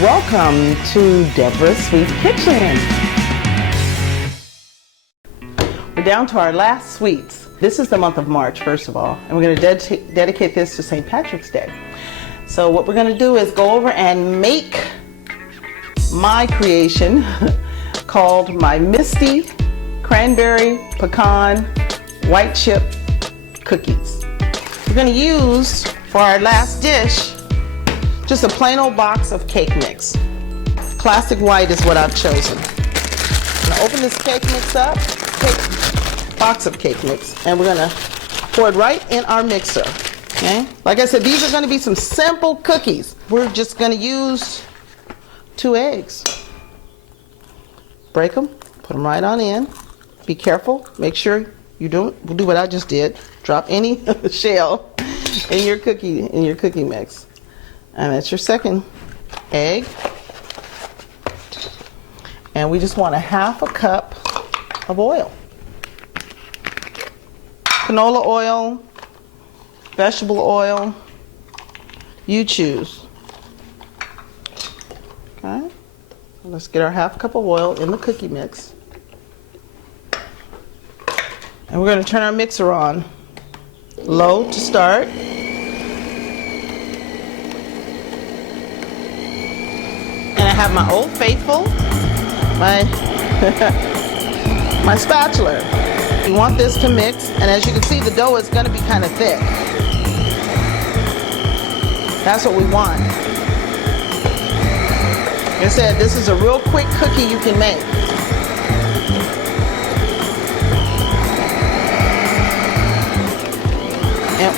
Welcome to Debora's Sweet Kitchen. We're down to our last sweets. This is the month of March, first of all, and we're going to dedicate this to St. Patrick's Day. So what we're going to do is go over and make my creation called my Misty Cranberry Pecan White Chip Cookies. We're going to use, for our last dish, just a plain old box of cake mix. Classic white is what I've chosen. I'm going to open this cake mix up, box of cake mix, and we're going to pour it right in our mixer. Okay? Like I said, these are going to be some simple cookies. We're just going to use 2 eggs. Break them, put them right on in. Be careful, make sure you don't do what I just did. Drop any shell in your cookie mix. And that's your second egg. And we just want 1/2 cup of oil. Canola oil, vegetable oil, you choose. Okay, so let's get our 1/2 cup of oil in the cookie mix. And we're going to turn our mixer on low to start. And I have my Old Faithful, my spatula. You want this to mix, and as you can see, the dough is going to be kind of thick. That's what we want. Like I said, this is a real quick cookie you can make. And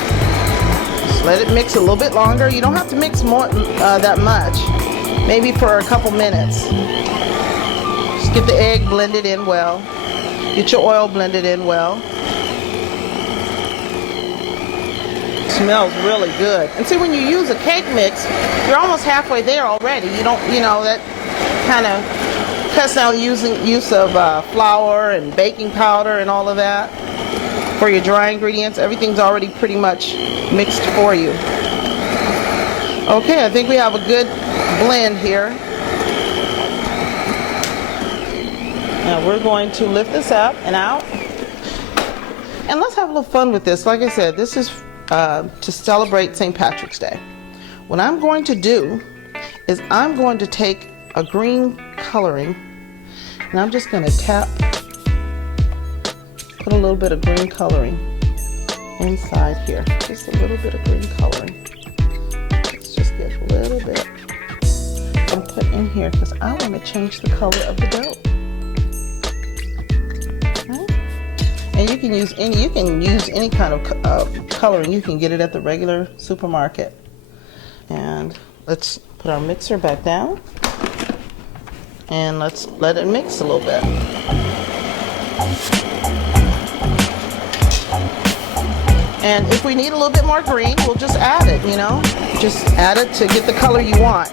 just let it mix a little bit longer. You don't have to mix more that much. Maybe for a couple minutes. Just get the egg blended in well. Get your oil blended in well. It smells really good. And see, when you use a cake mix, you're almost halfway there already. You don't, that kind of cuts down use of flour and baking powder and all of that. For your dry ingredients, everything's already pretty much mixed for you. Okay, I think we have a good blend here. Now we're going to lift this up and out. And let's have a little fun with this. Like I said, this is to celebrate St. Patrick's Day. What I'm going to do is I'm going to take a green coloring and I'm just going to put a little bit of green coloring inside here. Just a little bit of green coloring. Let's just get a little bit and put in here because I want to change the color of the dough. Okay. And you can use any kind of coloring. You can get it at the regular supermarket. And let's put our mixer back down and let's let it mix a little bit. And if we need a little bit more green, we'll just add it, Just add it to get the color you want.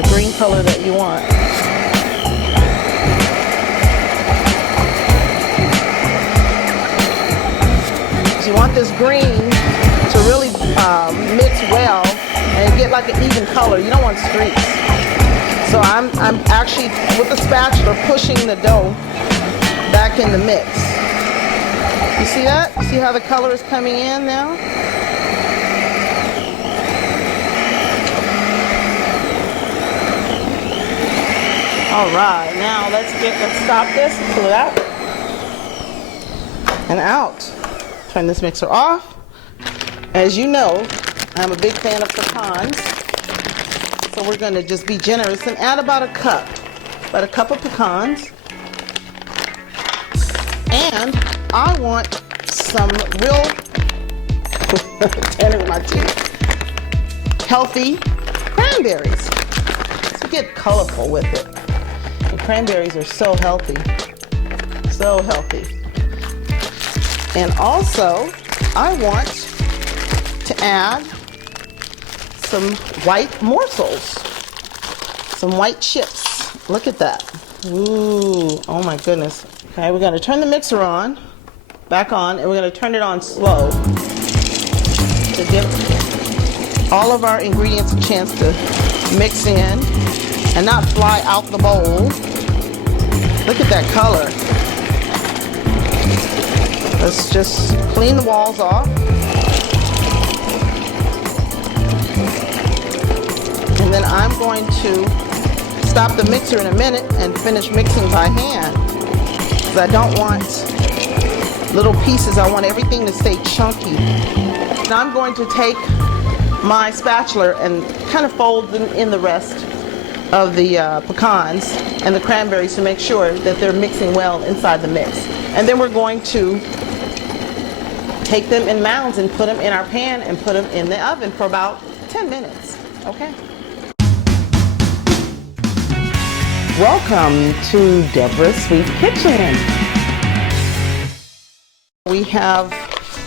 The green color that you want. So you want this green to really mix well and get like an even color. You don't want streaks. So I'm actually, with the spatula, pushing the dough back in the mix. You see that? You see how the color is coming in now? All right, now let's stop this, pull it out, and out. Turn this mixer off. As you know, I'm a big fan of pecans, so we're going to just be generous and add about a cup of pecans. And I want some real, with my teeth, healthy cranberries. So get colorful with it. And cranberries are so healthy. So healthy. And also, I want to add some white morsels. Some white chips. Look at that. Ooh, oh my goodness. Okay, we're going to turn the mixer back on, and we're going to turn it on slow to give all of our ingredients a chance to mix in and not fly out the bowl. Look at that color. Let's just clean the walls off. And then I'm going to stop the mixer in a minute and finish mixing by hand. Because I don't want little pieces. I want everything to stay chunky. Now I'm going to take my spatula and kind of fold them in the rest of the pecans and the cranberries to make sure that they're mixing well inside the mix. And then we're going to take them in mounds and put them in our pan and put them in the oven for about 10 minutes. Okay? Welcome to Debora's Sweet Kitchen. We have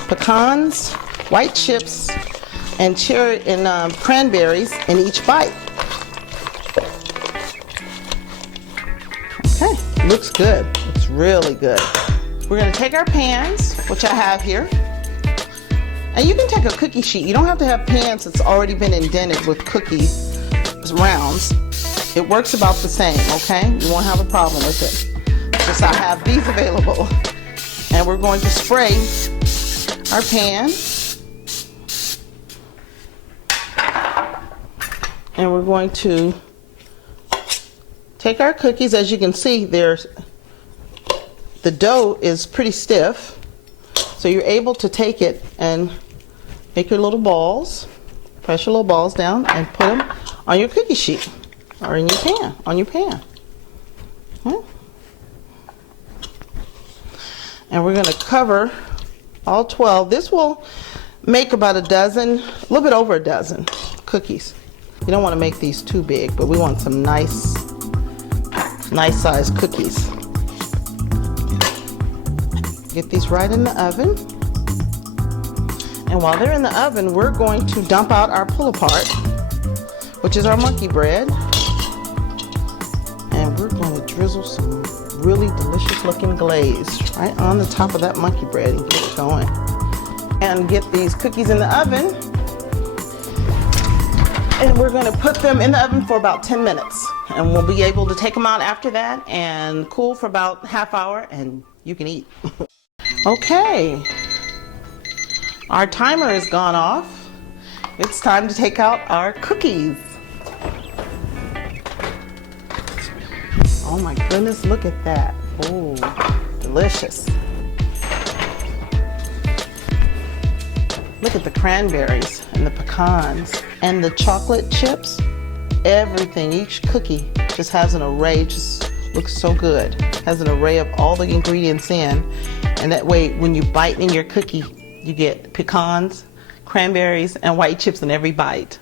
pecans, white chips, and cherry and cranberries in each bite. Okay, looks good. Looks really good. We're going to take our pans, which I have here, and you can take a cookie sheet. You don't have to have pans that's already been indented with cookie rounds. It works about the same, okay? You won't have a problem with it. Just I have these available. And we're going to spray our pan. And we're going to take our cookies. As you can see, the dough is pretty stiff. So you're able to take it and make your little balls. Press your little balls down and put them on your cookie sheet. Or in your pan, on your pan. And we're going to cover all 12. This will make about a dozen, a little bit over a dozen cookies. You don't want to make these too big, but we want some nice sized cookies. Get these right in the oven. And while they're in the oven, we're going to dump out our pull apart, which is our monkey bread. And we're going to drizzle some really delicious looking glaze right on the top of that monkey bread and get it going. And get these cookies in the oven. And we're going to put them in the oven for about 10 minutes. And we'll be able to take them out after that and cool for about half hour and you can eat. Okay. Our timer has gone off. It's time to take out our cookies. Oh my goodness, look at that. Oh, delicious. Look at the cranberries and the pecans and the chocolate chips. Everything, each cookie just has an array, just looks so good. Has an array of all the ingredients in. And that way, when you bite in your cookie, you get pecans, cranberries, and white chips in every bite.